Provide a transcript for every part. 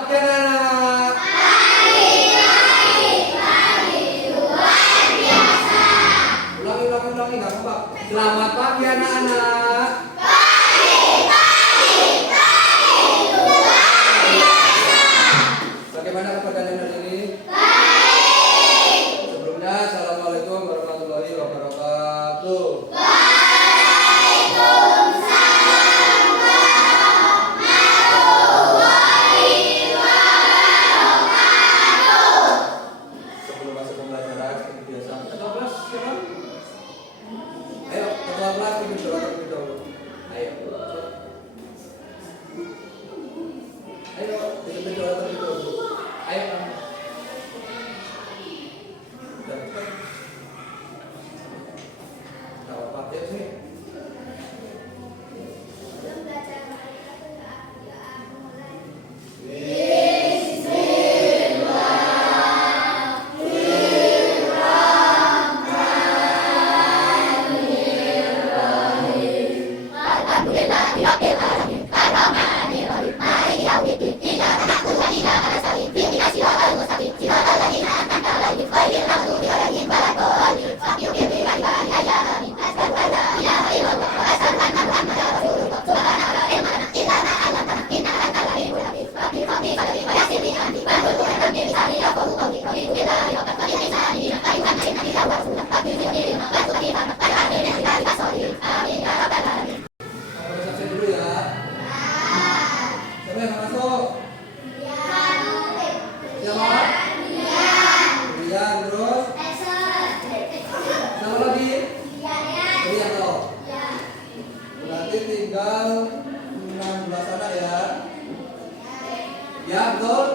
Oke anak. Ulangi nggak apa-apa. Selamat pagi anak-anak. Bagaimana kabar kalian hari ini? Sebelumnya, assalamualaikum warahmatullahi wabarakatuh. Sebelum masuk pembelajaran seperti biasa, ketua kelas siapa? Ayo, ketua kelas bikin doa terlebih dahulu. Ayo. Ayo, bikin doa terlebih dahulu. Ayo. Dapat. Kalau pakai sih. Saya dulu ya. Siapa yang masuk? Siapa? Rian, terus? Siapa lagi? Rian toh. Berarti tinggal 16 anak ya. Ya, betul?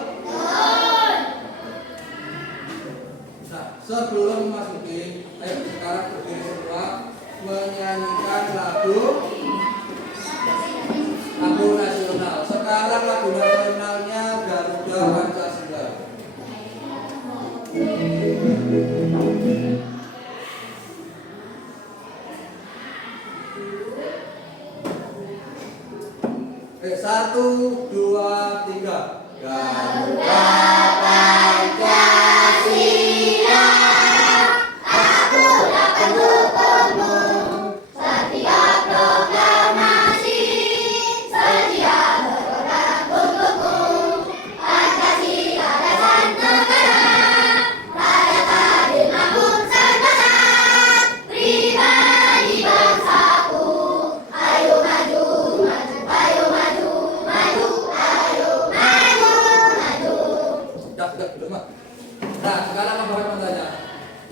Nah, sebelum memasuki, ayo sekarang berdiri semua menyanyikan lagu nasional. Sekarang lagu nasionalnya Garuda Pancasila. Oke, 1, 2, 3. Garuda Pancasila, akulah pendukungmu. Setiap proklamasi, setiap bergerak untukmu. Pancasila dasar negara, rakyat adil makmur serta pribadi bangsaku. Ayo maju, maju, ayo maju, maju, ayo maju, maju. Sudah, Mak. Nah, sekarang apa bertanya?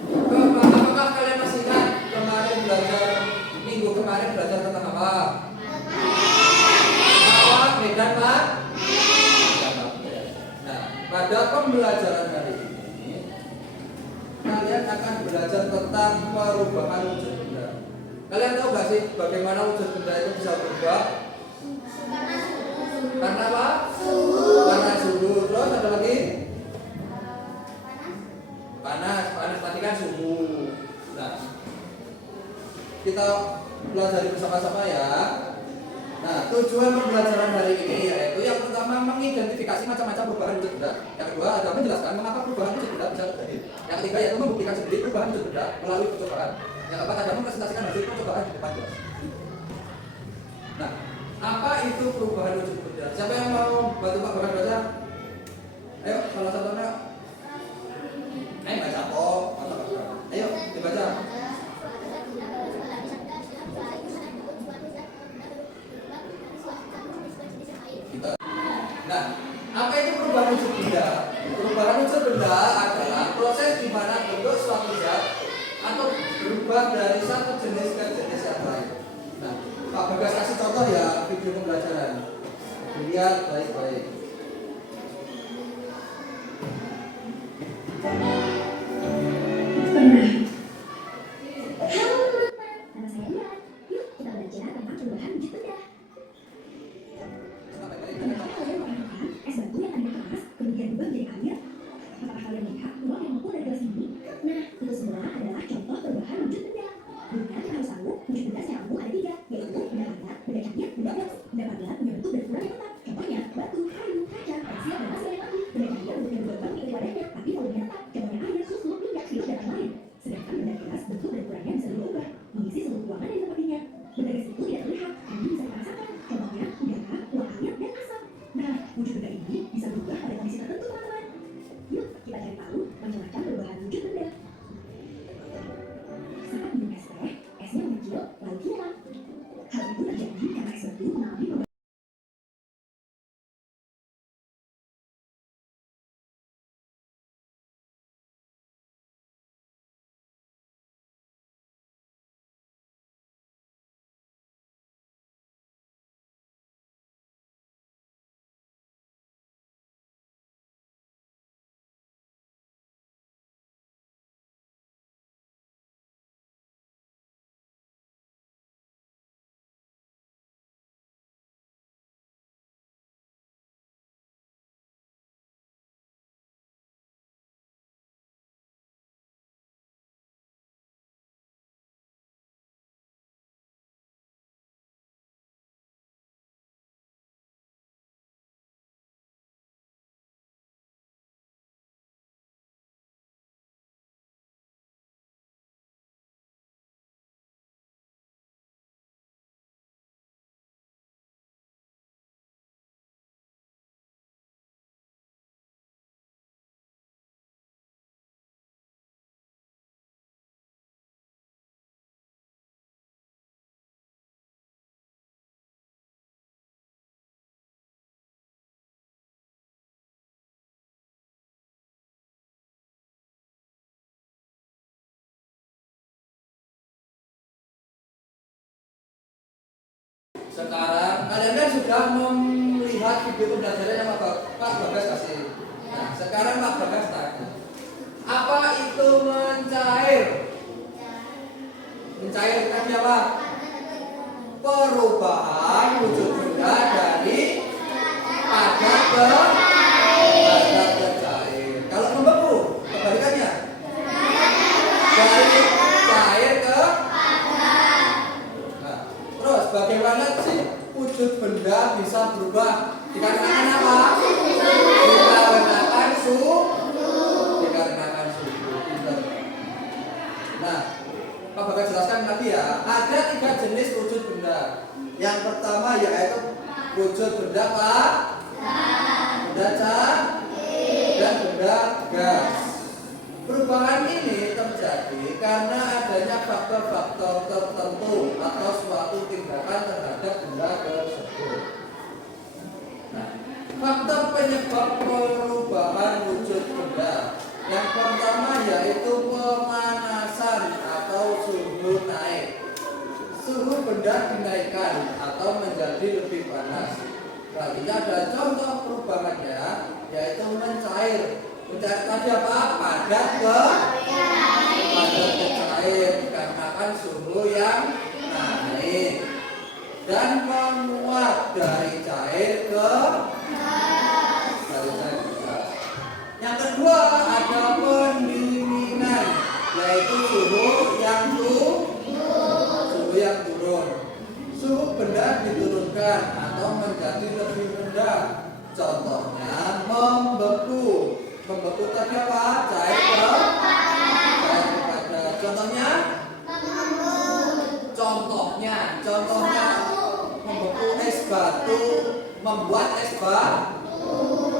Apakah kalian masih ingat minggu kemarin belajar tentang apa? Awak, medan, Pak? Nah, pada pembelajaran hari ini kalian akan belajar tentang perubahan wujud benda. Kalian tahu gak sih bagaimana wujud benda itu bisa berubah? Karena apa? Karena suhu. Terus ada lagi? Panas tadi kan suhu. Nah, kita pelajari bersama-sama ya. Nah, tujuan pembelajaran hari ini yaitu yang pertama mengidentifikasi macam-macam perubahan wujud benda. Yang kedua adalah menjelaskan mengapa perubahan wujud benda bisa terjadi. Yang ketiga yaitu membuktikan sendiri perubahan wujud benda melalui percobaan. Yang keempat adalah mempresentasikan hasil percobaan di depan kelas. Nah, apa itu perubahan wujud benda? Siapa yang mau bantu Pak Bagas baca? Ayo, salah satunya. Ayo baca kok. Ayo dibaca. Nah, apa itu perubahan wujud benda? Perubahan wujud benda adalah proses di mana bentuk suatu zat atau berubah dari satu jenis ke jenis yang lain. Nah, Pak Bagas kasih contoh ya video pembelajaran. Lihat baik-baik. Benda padat, benda canggih, benda gas, benda padat, benda bentuk dan ukuran yang tetap. Contohnya, batu, kayu. Sekarang kalian kan sudah melihat video pembelajaran yang Pak Bagas kasih. Nah, sekarang Pak Bagas tanya, apa itu mencair? Mencair tadi apa? Perubahan wujud benda dari padat ke cair. Kalau membeku, kebalikannya dari cair ke padat. Nah, terus bagaimana sih wujud benda bisa berubah dikarenakan apa? Dikarenakan suhu. Nah, Pak Bapak jelaskan lagi ya. Ada 3 jenis wujud benda. Yang pertama yaitu wujud benda benda cair dan benda gas. Perubahan ini terjadi karena adanya faktor-faktor tertentu atau suatu tindakan terhadap benda tersebut. Nah, faktor penyebab perubahan wujud benda yang pertama yaitu pemanasan atau suhu naik. Suhu benda dinaikkan atau menjadi lebih panas. Selanjutnya ada contoh perubahannya yaitu mencair. Mencair tadi apa? Padat ke cair dikarenakan suhu yang naik. Dan menguap dari cair ke yang kedua ada pendinginan, yaitu suhu yang turun. Suhu benda diturunkan atau menjadi lebih rendah. Contohnya membeku. Membeku tadi apa? Cair ke padat. Contohnya membeku es batu, membuat es batu.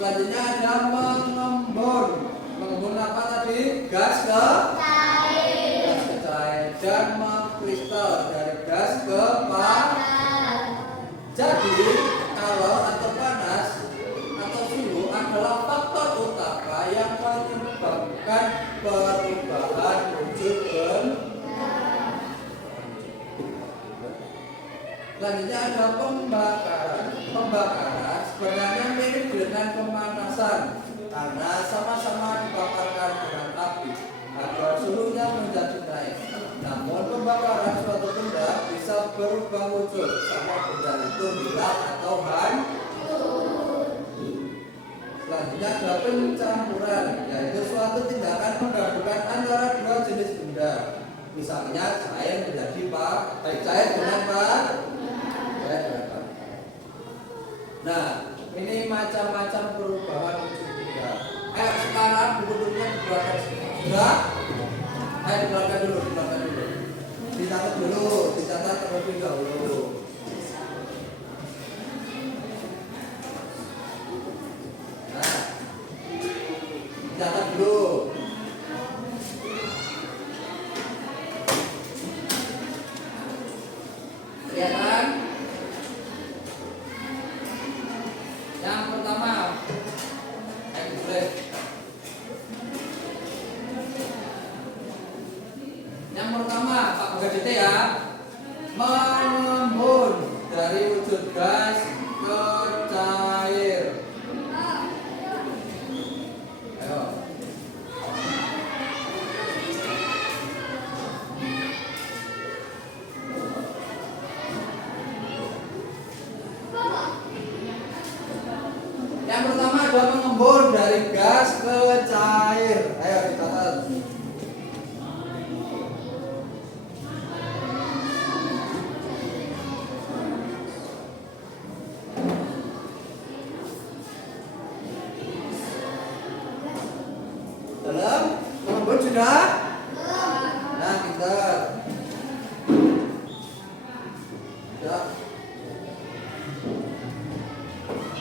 Selanjutnya ada mengembun. Mengembun apa tadi? Gas ke cair. Dan mengkristal dari gas ke padat. Jadi kalau atau panas atau suhu adalah faktor utama yang menyebabkan perubahan wujud benda. Selanjutnya ada pembakaran. Pembakaran sebenarnya mirip dengan pemanasan karena sama-sama dibakarkan dengan api agar suhunya menjadi naik. Namun pembakaran suatu benda bisa berubah wujud sama benda itu hilang atau hancur. Selanjutnya ada pencampuran, yaitu suatu tindakan menggabungkan antara 2 jenis benda. Misalnya cair menjadi cair dengan padat. Nah, ini macam-macam perubahan wujud benda. Sekarang buku-bukunya dikeluarkan semua. Sudah? Dikeluarkan dulu. Dicatat terlebih dahulu. Nah, dicatat dulu. Kelihatan? Yang pertama, Pak Bagas ya, mengembun dari wujud gas ke cair. Ayo. Yang pertama adalah mengembun dari gas ke cair. Ayo dicatat. Dalam mengembun sudah? Nah, pintar.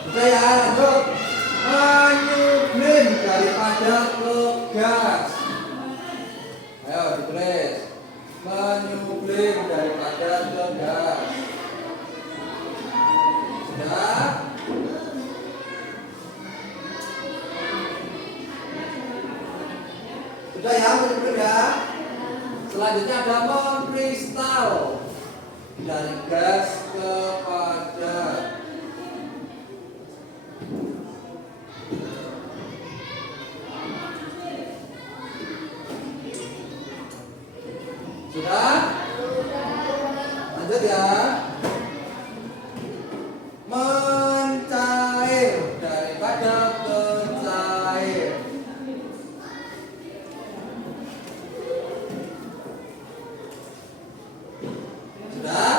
Sudah ya, lanjut. Menyublim dari padat ke gas. Ayo ditulis. Menyublim dari padat ke gas. Sudah? Sudah ya, betul ya. Selanjutnya ada mengkristal. dari gas ke padat. Sudah? Lanjut ya. Mencair dari padat ke cair. Sudah?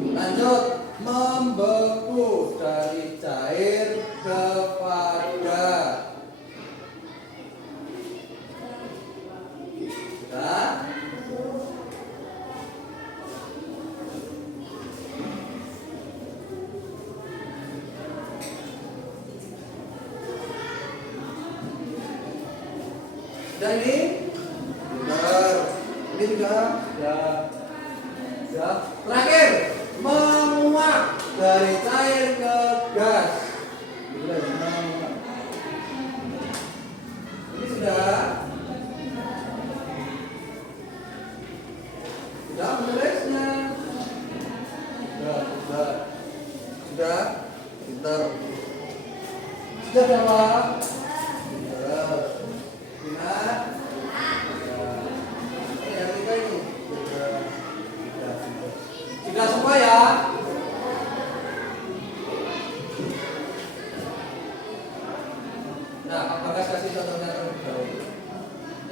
Lanjut. Membeku dari cair ke padat. Sudah? Sudah ini? Benar. Ini sudah? Sudah. Terakhir, menguap dari cair ke gas. Menguap. Ini sudah? Sudah menulisnya? Sudah. Sudah? Pintar. Sudah jawab? Pintar. Ingat? Ini yang tiga ini. Sudah semua ya? Nah, apakah kasih contohnya terlebih dahulu?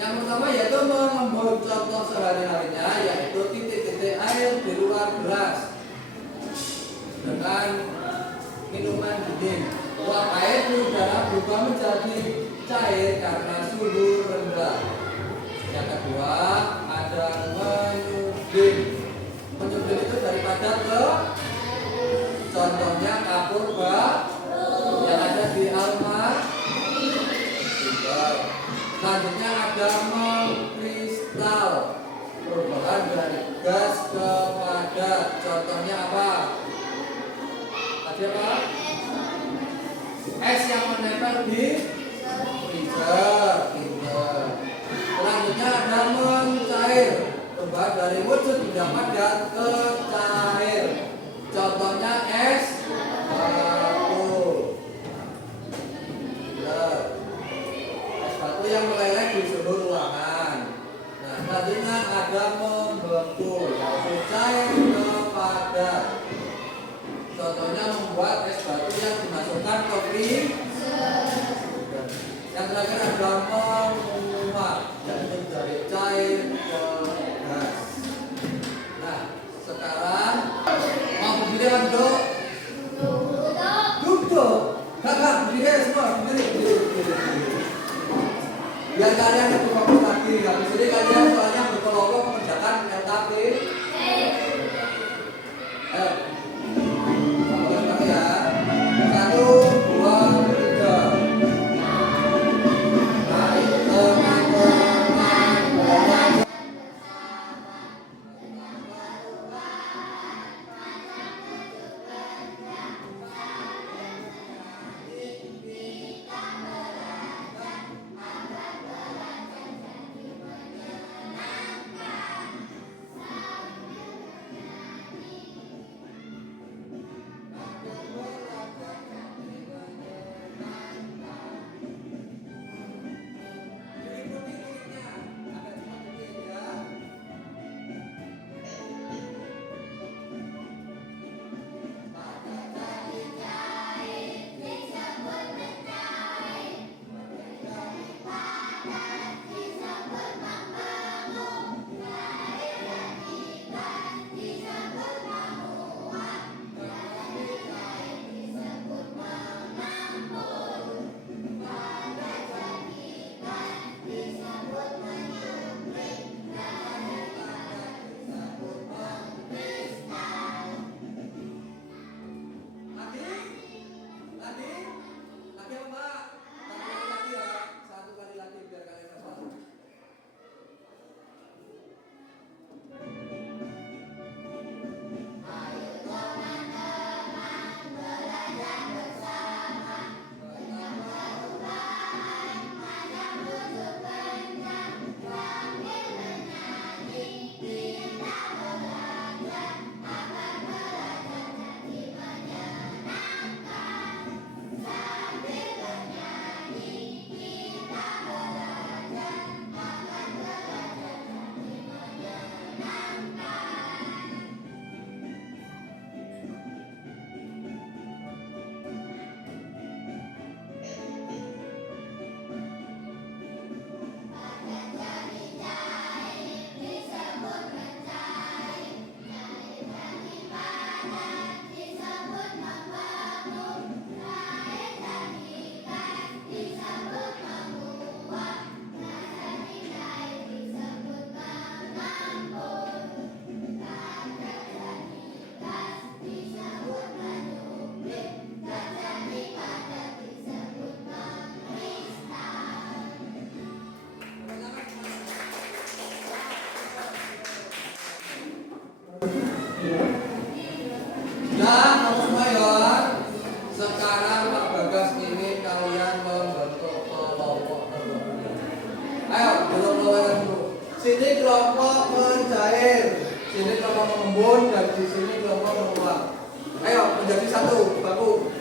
Yang pertama yaitu membuat contoh sehari-harinya, yaitu titik-titik air di luar gelas dengan minuman dingin. Uap air di udara berubah menjadi cair karena suhu rendah. Yang kedua ada menyublim. Menyublim itu dari padat ke, contohnya kapur yang ada di alma. Selanjutnya ada mengkristal, perubahan dari gas ke padat. Contohnya apa? Tadi apa? Es yang menempel di freezer. Selanjutnya ada mencair, perubahan dari wujud tidak padat ke cair. Contohnya es batu. Es batu yang meleleh di seluruh ruangan. Nah, selanjutnya ada membeku, yaitu cair ke padat. Contohnya membuat es batu yang dimasukkan ke freezer. Yang terakhir ada menguap, yaitu dari cair ke gas. Nah, sekarang mau berdiri kan duduk? Duduk. Kakak berdiri semua, berdiri. Biar kalian lebih fokus lagi. Habis ini kalian soalnya berkelompok mengerjakan LKP. Ya. 1, 2, 3. Baik, teman-teman. kelompok mencair, sini kelompok mengembun, dan di sini kelompok menguap. Ayo menjadi satu, baku.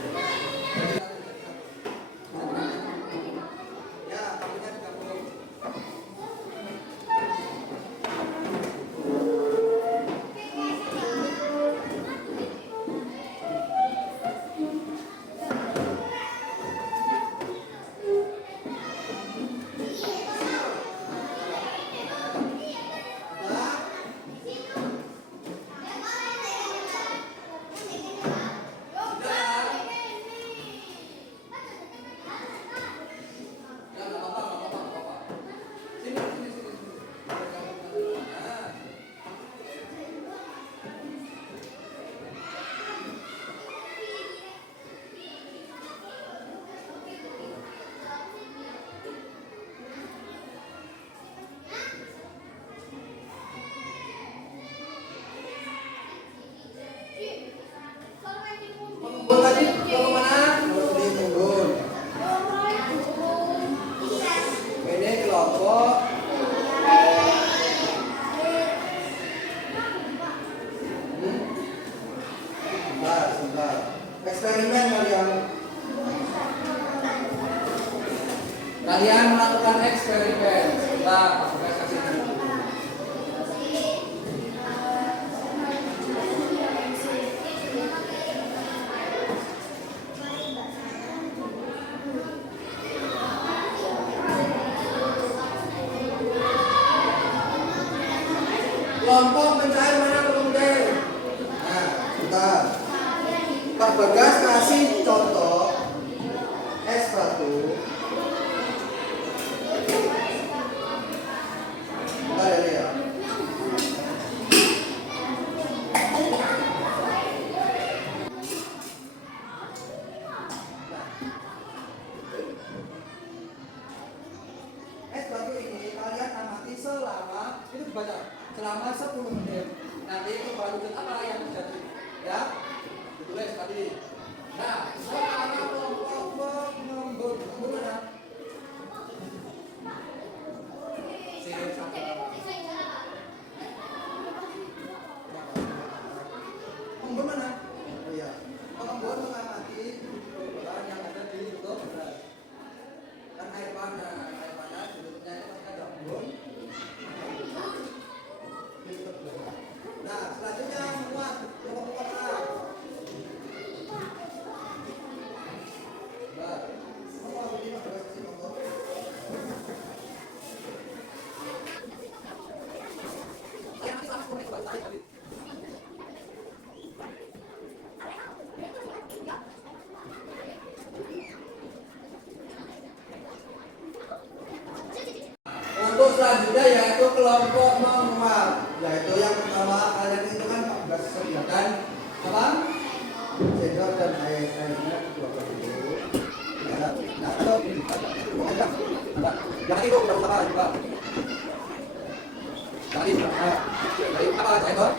Ya, bakunya digabung. Mengembun tadi ke mana? Ini mengembun. Ini kelompok sebentar. Eksperimen kalian melakukan eksperimen. Sebentar, saya kasih dulu. Kelompok mencair mana kemudian? Nah, bentar. Pak Bagas kasih contoh es batu. Bentar ya. Es batu ini kalian amati selama itu dibaca selama 10 menit. Nanti itu baru apa yang terjadi, ya? Ditulis tadi. Nah, sekarang kelompok mengembun mana? Sini satu. Mengembun mana? Oh iya. Mengembun mengamati perubahan yang ada di tubuh beras. Kan air panas bentuknya itu ada embun. Nah, selanjutnya menguap kelompok A. Untuk selanjutnya yaitu kelompok menguap, yaitu yang pertama kalian itu kan 14 sediakan apa? Cendol dan airnya dikeluarkan dulu. Yang itu apa juga? Dari apa cendol?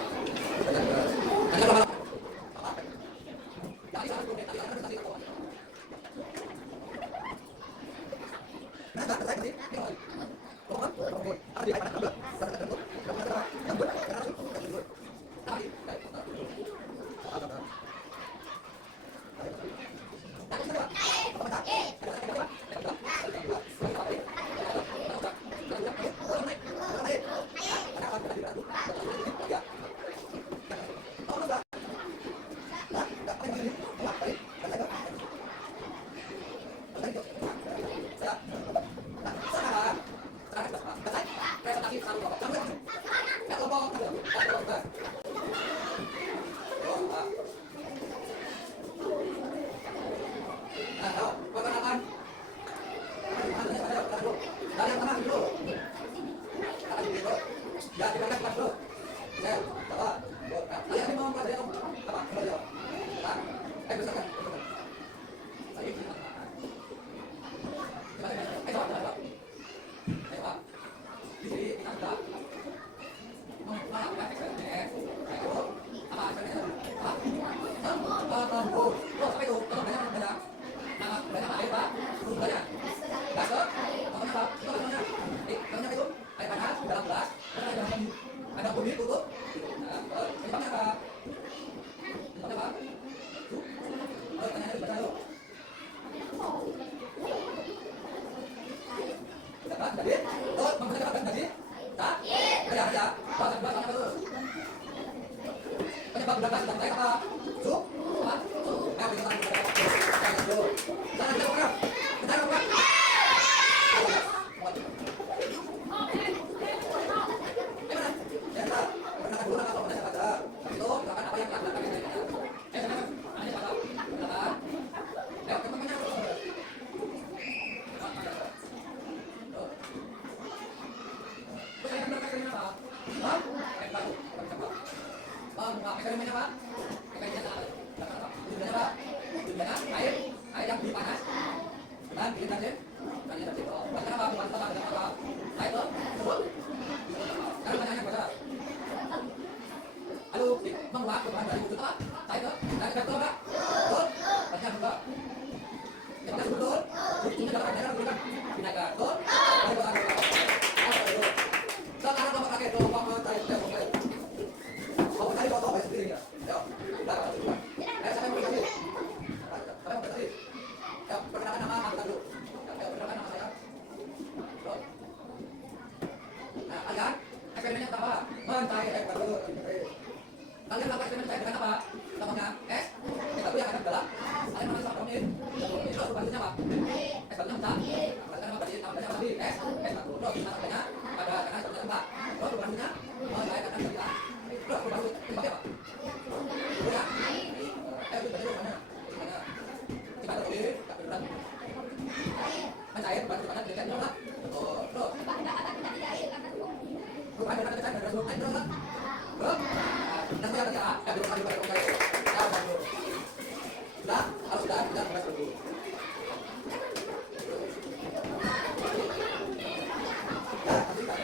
Ada bumi tutup. Nah, penyebabnya apa? Penyebabnya apa? Tanya dari baca dulu. Dapat, jadi, tuh, mempunyai dapat gaji? Tak? Ya. Bahasa apa tuh? Penyebab bulan kasih dan apa? Su? Apa? Su? Ayo kita tahu. Jangan kita program. Kita program. Kalian lakukan eksperimen saya dengan apa? Namanya S. Tapi yang akan adalah kalian mengambil satu menit. Itu harus bantunya apa? S bantunya apa? Kalian apa tadi? Namanya apa tadi? S. S1. Terus gimana namanya? Pada kanan satunya apa? Terus bantunya? Saya akan cerita. Terus bantu pakai apa? Bukan. Itu bantu mana? Gimana? Coba tadi, tak berat. Mencair bantu mana? Tidak apa? Oh, terus. Bukan ada kata dan rasul. Terus kan? Dan saya kerja, ya belum kali pada kongres. Ya baru. Sudah, harus sudah kita kongres dulu. Ya, nanti kita.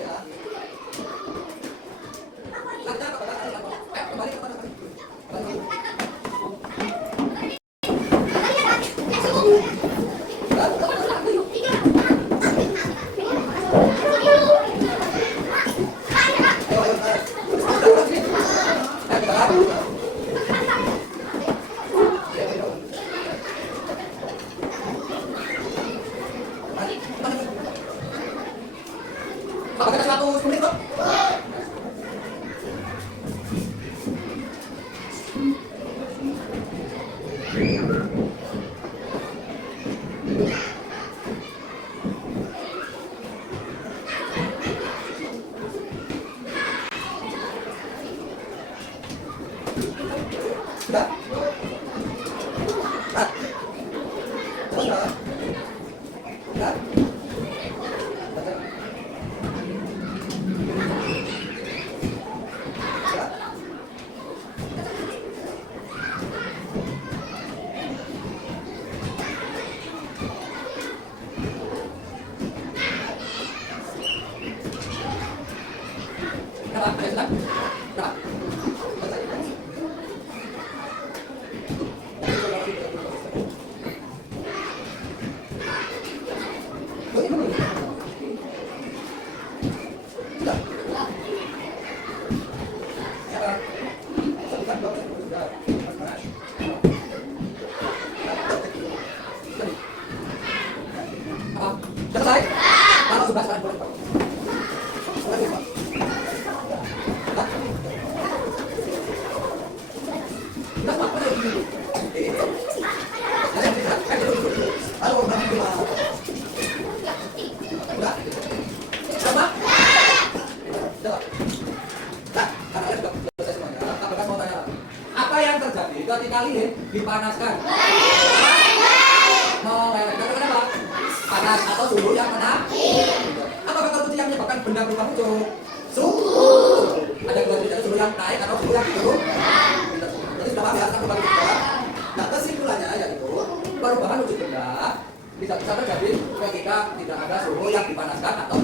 Ya. Lanjut apa? Kembali kepada kami. Apakah ada 100 menit, Bro? Sudah? Sudah? Sudah? Selesai? Kalau sudah sekarang boleh, Pak. Boleh, Pak. Sudah, Pak. Boleh dulu. Halo, Bang. Sudah? Sudah, Pak? Sudah, Pak. Nah, karena kalian sudah selesai semuanya, apakah mau tanya apa yang terjadi ketika lilin dipanaskan? Meleleh. Kenapa? Panas atau suhu yang mana? Apa faktor kunci yang menyebabkan benda berubah bentuk? Suhu. Ada dua jenis, suhu yang naik atau suhu yang turun. Jadi sudah paham ya tentang perubahan benda. Nah, kesimpulannya yaitu perubahan wujud benda bisa terjadi ketika tidak ada suhu yang dipanaskan atau